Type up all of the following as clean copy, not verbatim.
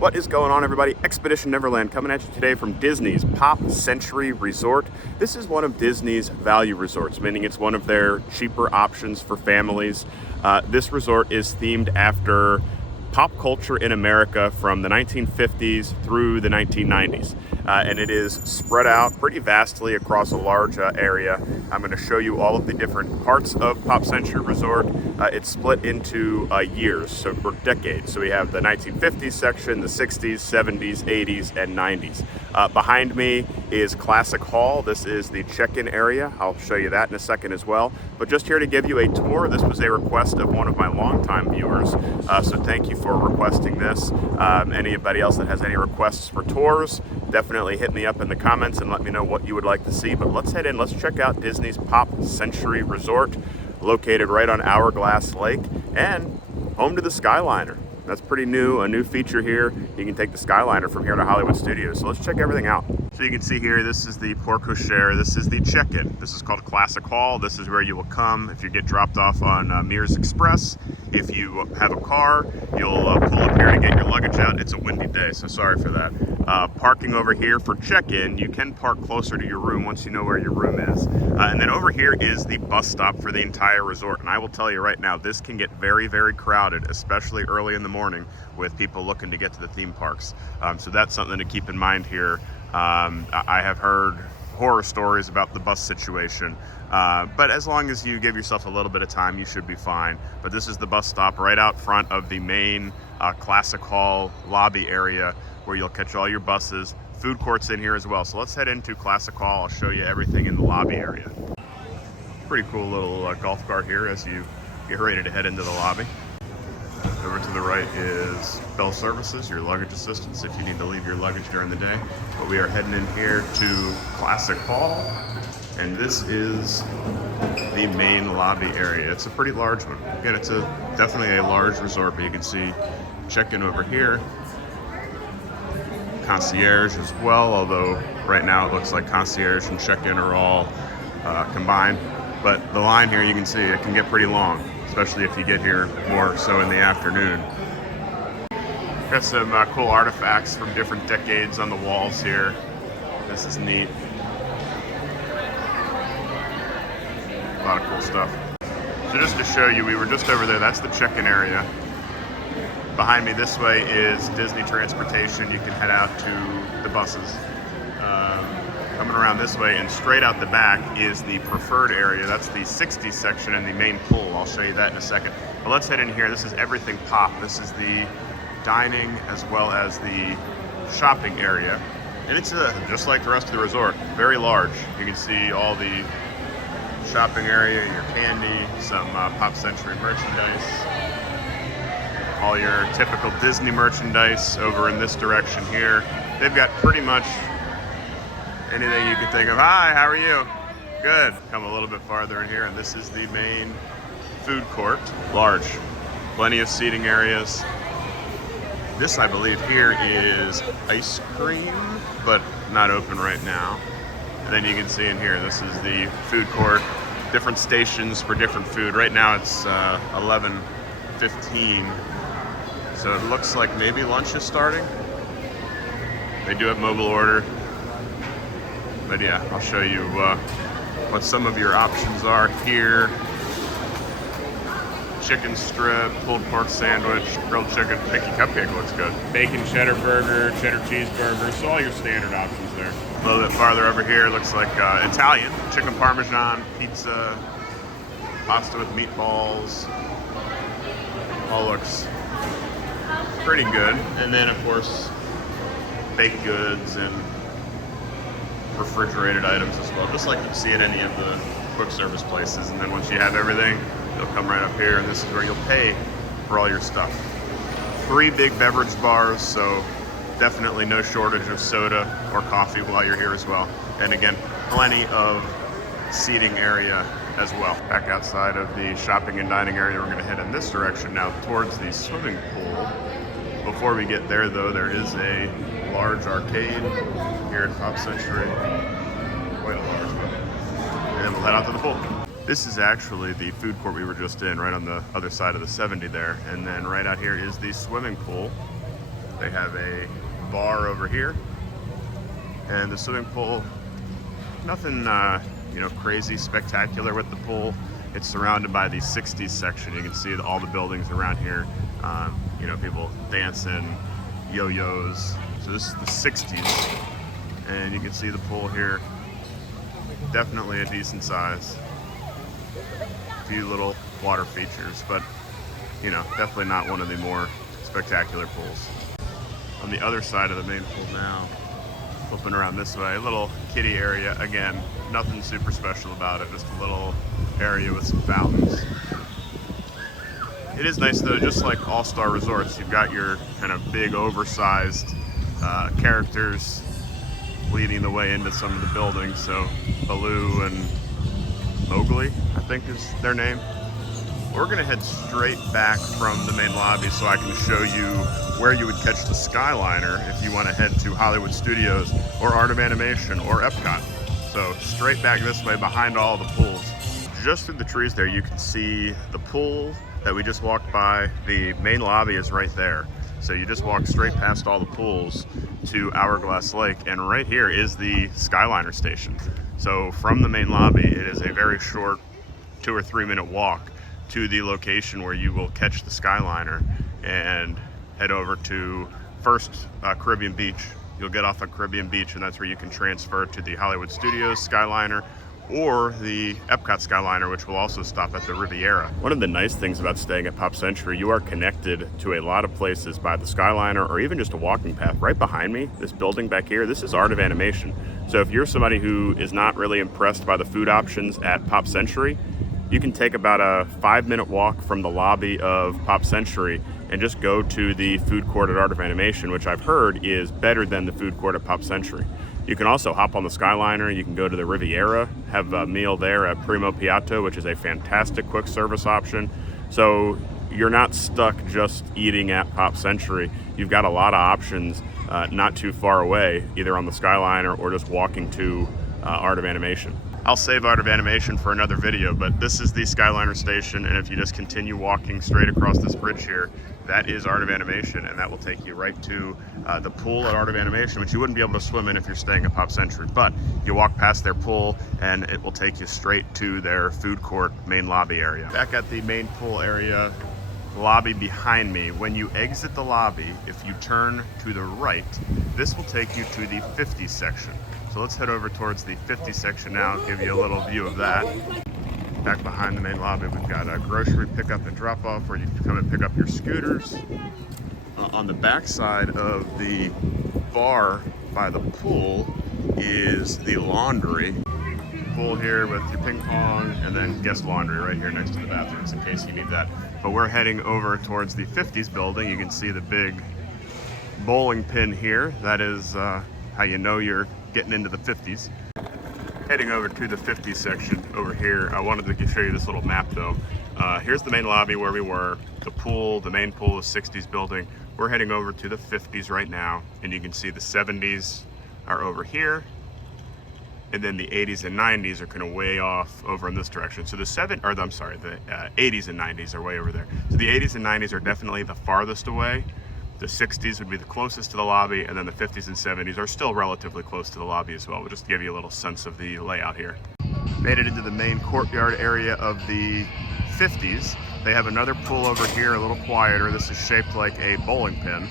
What is going on, everybody? Expedition Neverland coming at you today from Disney's Pop Century Resort. This is one of Disney's value resorts, meaning it's one of their cheaper options for families. This resort is themed after pop culture in America from the 1950s through the 1990s. And it is spread out pretty vastly across a large area. I'm going to show you all of the different parts of Pop Century Resort. It's split into years, or decades. So we have the 1950s section, the 60s, 70s, 80s, and 90s. Behind me is Classic Hall. This is the check-in area. I'll show you that in a second as well. But just here to give you a tour. This was a request of one of my longtime viewers. So thank you for requesting this. Anybody else that has any requests for tours, definitely hit me up in the comments and let me know what you would like to see. But let's head in. Let's check out Disney's Pop Century Resort, located right on Hourglass Lake and home to the Skyliner. That's pretty new, a new feature here. You can take the Skyliner from here to Hollywood Studios. So let's check everything out. So you can see here, this is the Port Cochere. This is the check-in. This is called Classic Hall. This is where you will come if you get dropped off on Mears Express. If you have a car, you'll pull up here to get your luggage out. It's a windy day, so sorry for that. Parking over here for check-in. You can park closer to your room once you know where your room is. And then over here is the bus stop for the entire resort. And I will tell you right now, this can get very, very crowded, especially early in the morning with people looking to get to the theme parks. So that's something to keep in mind here. I have heard horror stories about the bus situation, but as long as you give yourself a little bit of time, you should be fine. But this is the bus stop right out front of the main Classic Hall lobby area where you'll catch all your buses. Food court's in here as well. So let's head into Classic Hall. I'll show you everything in the lobby area. Pretty cool little golf cart here as you get ready to head into the lobby. Over to the right is Bell Services, your luggage assistance if you need to leave your luggage during the day. But we are heading in here to Classic Hall, and this is the main lobby area. It's a pretty large one. Again, it's definitely a large resort, but you can see check-in over here. Concierge as well, although right now it looks like concierge and check-in are all combined. But the line here, you can see it can get pretty long, especially if you get here more so in the afternoon. Got some cool artifacts from different decades on the walls here. This is neat. A lot of cool stuff. So just to show you, we were just over there. That's the check-in area. Behind me this way is Disney Transportation. You can head out to the buses. Coming around this way and straight out the back is the preferred area. That's the 60s section and the main pool. I'll show you that in a second. But let's head in here. This is everything pop. This is the dining as well as the shopping area. And it's just like the rest of the resort, very large. You can see all the shopping area, your candy, some Pop Century merchandise, all your typical Disney merchandise over in this direction here. They've got pretty much anything you can think of. Hi, how are you? Good. Come a little bit farther in here, and this is the main food court. Large. Plenty of seating areas. This, I believe, here is ice cream, but not open right now. And then you can see in here, this is the food court. Different stations for different food. Right now it's 11:15. So it looks like maybe lunch is starting. They do have mobile order. But yeah, I'll show you what some of your options are here. Chicken strip, pulled pork sandwich, grilled chicken, picky cupcake looks good. Bacon cheddar burger, cheddar cheeseburger, so all your standard options there. A little bit farther over here, looks like Italian, chicken parmesan, pizza, pasta with meatballs. All looks pretty good. And then of course, baked goods and refrigerated items as well, just like you see at any of the quick service places. And then once you have everything, you'll come right up here, and this is where you'll pay for all your stuff. 3 big beverage bars, so definitely no shortage of soda or coffee while you're here as well. And again, plenty of seating area as well. Back outside of the shopping and dining area, we're going to head in this direction now towards the swimming pool. Before we get there though, there is a large arcade here at Pop Century. Quite a large one. And then we'll head out to the pool. This is actually the food court we were just in, right on the other side of the 70 there. And then right out here is the swimming pool. They have a bar over here, and the swimming pool, nothing crazy spectacular with the pool. It's surrounded by the 60s section. You can see all the buildings around here. People dancing, yo-yos. So this is the 60s, and you can see the pool here. Definitely a decent size. A few little water features, but definitely not one of the more spectacular pools. On the other side of the main pool now, flipping around this way, a little kiddie area. Again, nothing super special about it, just a little area with some fountains. It is nice though, just like all-star resorts, you've got your kind of big oversized characters leading the way into some of the buildings. So Baloo and Mowgli, I think is their name. We're gonna head straight back from the main lobby so I can show you where you would catch the Skyliner if you want to head to Hollywood Studios or Art of Animation or EPCOT. So straight back this way behind all the pools. Just through the trees there, you can see the pool that we just walked by. The main lobby is right there. So you just walk straight past all the pools to Hourglass Lake, and right here is the Skyliner station. So from the main lobby, it is a very short 2 or 3 minute walk to the location where you will catch the Skyliner and head over to first Caribbean Beach. You'll get off at Caribbean Beach, and that's where you can transfer to the Hollywood Studios Skyliner or the EPCOT Skyliner, which will also stop at the Riviera. One of the nice things about staying at Pop Century, you are connected to a lot of places by the Skyliner or even just a walking path. Right behind me, this building back here, this is Art of Animation. So if you're somebody who is not really impressed by the food options at Pop Century, you can take about a 5-minute walk from the lobby of Pop Century and just go to the food court at Art of Animation, which I've heard is better than the food court at Pop Century. You can also hop on the Skyliner, you can go to the Riviera, have a meal there at Primo Piatto, which is a fantastic quick service option. So you're not stuck just eating at Pop Century. You've got a lot of options not too far away, either on the Skyliner or just walking to Art of Animation. I'll save Art of Animation for another video, but this is the Skyliner station, and if you just continue walking straight across this bridge here, that is Art of Animation, and that will take you right to the pool at Art of Animation, which you wouldn't be able to swim in if you're staying at Pop Century, but you walk past their pool and it will take you straight to their food court main lobby area. Back at the main pool area, lobby behind me, when you exit the lobby, if you turn to the right, this will take you to the 50s section. So let's head over towards the 50 section now, give you a little view of that. Back behind the main lobby, we've got a grocery pickup and drop off where you can come and pick up your scooters. On the back side of the bar by the pool is the laundry. Pool here with your ping pong, and then guest laundry right here next to the bathrooms in case you need that. But we're heading over towards the 50s building. You can see the big bowling pin here. That is how you know you're getting into the 50s. Heading over to the 50s section over here. I wanted to show you this little map though. Here's the main lobby where we were. The pool, the main pool is 60s building. We're heading over to the 50s right now, and you can see the 70s are over here, and then the 80s and 90s are kind of way off over in this direction. So the 80s and 90s are way over there. So the 80s and 90s are definitely the farthest away. The 60s would be the closest to the lobby, and then the 50s and 70s are still relatively close to the lobby as well. We'll just give you a little sense of the layout here. Made it into the main courtyard area of the 50s. They have another pool over here, a little quieter. This is shaped like a bowling pin.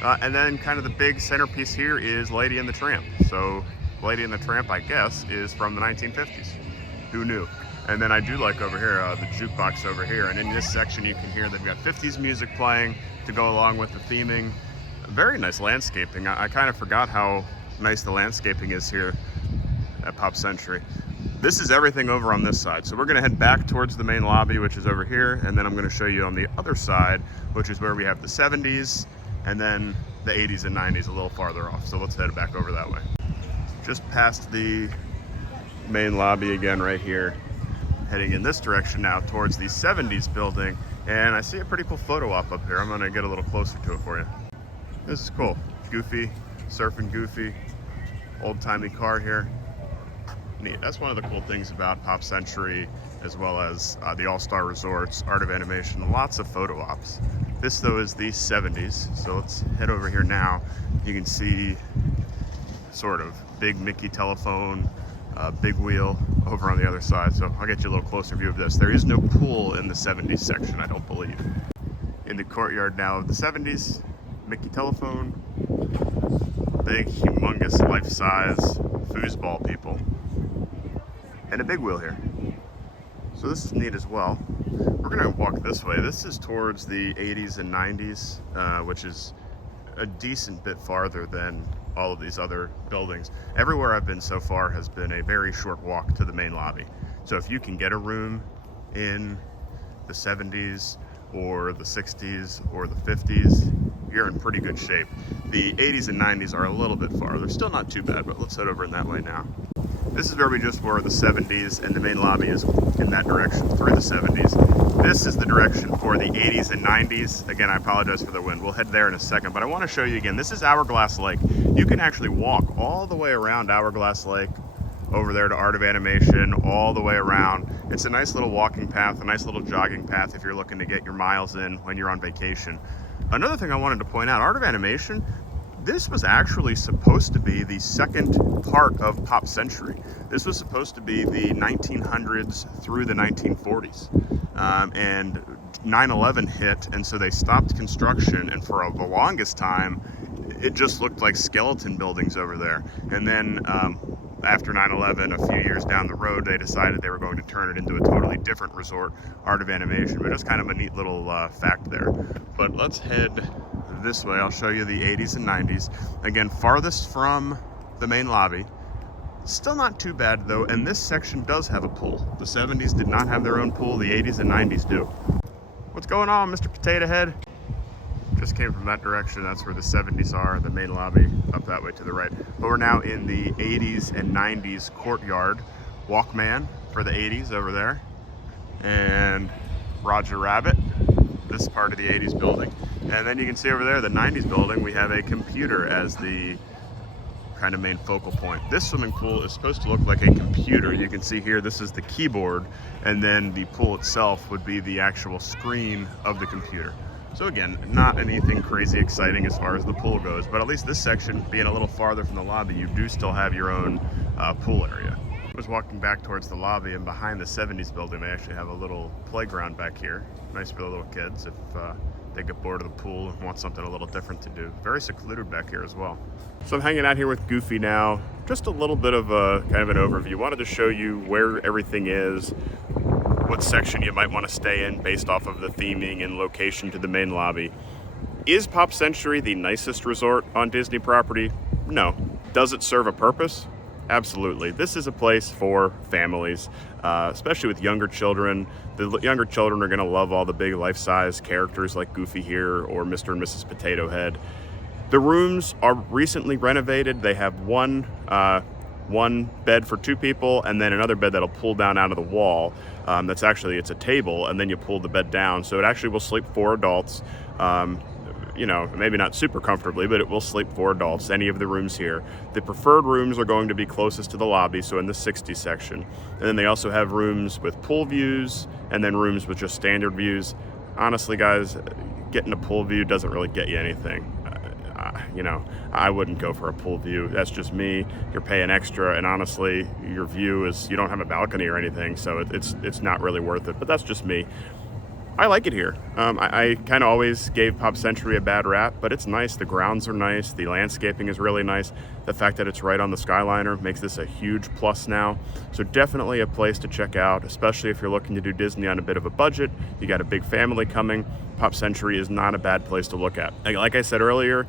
And then kind of the big centerpiece here is Lady and the Tramp. So Lady and the Tramp, I guess, is from the 1950s. Who knew? And then I do like over here, the jukebox over here. And in this section, you can hear they've got 50s music playing to go along with the theming. Very nice landscaping. I kind of forgot how nice the landscaping is here at Pop Century. This is everything over on this side. So we're gonna head back towards the main lobby, which is over here. And then I'm gonna show you on the other side, which is where we have the 70s and then the 80s and 90s a little farther off. So let's head back over that way. Just past the main lobby again right here. Heading in this direction now towards the 70s building, and I see a pretty cool photo op up here. I'm gonna get a little closer to it for you. This is cool. Goofy, surfing Goofy, old-timey car here. Neat. That's one of the cool things about Pop Century, as well as the All-Star Resorts, Art of Animation, lots of photo ops. This though is the 70s, so let's head over here now. You can see sort of big Mickey telephone, big wheel over on the other side. So I'll get you a little closer view of this. There is no pool in the 70s section, I don't believe. In the courtyard now of the 70s, Mickey telephone, big, humongous, life-size foosball people, and a big wheel here. So this is neat as well. We're gonna walk this way. This is towards the 80s and 90s, which is a decent bit farther than all of these other buildings. Everywhere I've been so far has been a very short walk to the main lobby. So if you can get a room in the 70s or the 60s or the 50s, you're in pretty good shape. The 80s and 90s are a little bit farther. Still not too bad, but let's head over in that way now. This is where we just were, the 70s, and the main lobby is in that direction through the 70s. This is the direction for the 80s and 90s. Again, I apologize for the wind. We'll head there in a second, but I want to show you again. This is Hourglass Lake. You can actually walk all the way around Hourglass Lake, over there to Art of Animation, all the way around. It's a nice little walking path, a nice little jogging path if you're looking to get your miles in when you're on vacation. Another thing I wanted to point out, Art of Animation, this was actually supposed to be the second part of Pop Century. This was supposed to be the 1900s through the 1940s. And 9/11 hit, and so they stopped construction, and for the longest time, it just looked like skeleton buildings over there. And then after 9/11, a few years down the road, they decided they were going to turn it into a totally different resort, Art of Animation. But just kind of a neat little fact there. But let's head this way. I'll show you the 80s and 90s. Again, farthest from the main lobby. Still not too bad though, and this section does have a pool. The 70s did not have their own pool, the 80s and 90s do. What's going on, Mr. Potato Head? Just came from that direction. That's where the 70s are, the main lobby up that way to the right. But we're now in the 80s and 90s courtyard. Walkman for the 80s over there. And Roger Rabbit, this part of the 80s building. And then you can see over there, the 90s building, we have a computer as the kind of main focal point. This swimming pool is supposed to look like a computer. You can see here, this is the keyboard, and then the pool itself would be the actual screen of the computer. So again, not anything crazy exciting as far as the pool goes, but at least this section, being a little farther from the lobby, you do still have your own pool area. I was walking back towards the lobby, and behind the 70s building, they actually have a little playground back here. Nice for the little kids if they get bored of the pool and want something a little different to do. Very secluded back here as well. So I'm hanging out here with Goofy now. Just a little bit of a kind of an overview. Wanted to show you where everything is, what section you might want to stay in based off of the theming and location to the main lobby. Is Pop Century the nicest resort on Disney property? No. Does it serve a purpose? Absolutely. This is a place for families, especially with younger children. The younger children are going to love all the big life-size characters like Goofy here or Mr. and Mrs. Potato Head. The rooms are recently renovated. They have one bed for two people and then another bed that'll pull down out of the wall. That's actually, it's a table, and then you pull the bed down. So it actually will sleep 4 adults. You know, maybe not super comfortably, but it will sleep 4 adults, any of the rooms here. The preferred rooms are going to be closest to the lobby, so in the 60s section. And then they also have rooms with pool views and then rooms with just standard views. Honestly, guys, getting a pool view doesn't really get you anything. You know, I wouldn't go for a pool view. That's just me. You're paying extra, and honestly, your view is, you don't have a balcony or anything, so it's not really worth it. But that's just me. I like it here. I kind of always gave Pop Century a bad rap, but it's nice. The grounds are nice. The landscaping is really nice. The fact that it's right on the Skyliner makes this a huge plus now. So definitely a place to check out, especially if you're looking to do Disney on a bit of a budget. You got a big family coming. Pop Century is not a bad place to look at. Like I said earlier,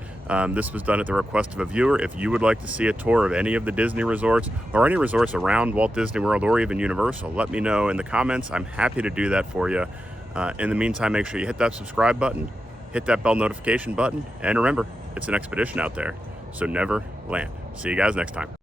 this was done at the request of a viewer. If you would like to see a tour of any of the Disney resorts or any resorts around Walt Disney World or even Universal, let me know in the comments. I'm happy to do that for you. In the meantime, make sure you hit that subscribe button, hit that bell notification button, and remember, it's an expedition out there, so never land. See you guys next time.